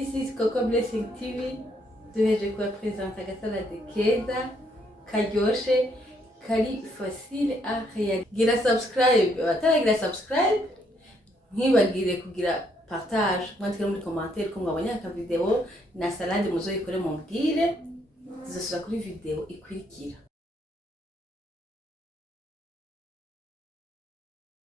This is Coco Blessing TV. Duheje kubapresenta agasalade keza karyoshe kari facile à réaliser. Gira subscribe, bataragira subscribe ntibagire kugira partage, mwandike muri commentaire ko mwabonye aka video na salade muzoyikore mumbwire, tuzosura kuri video ikurikira.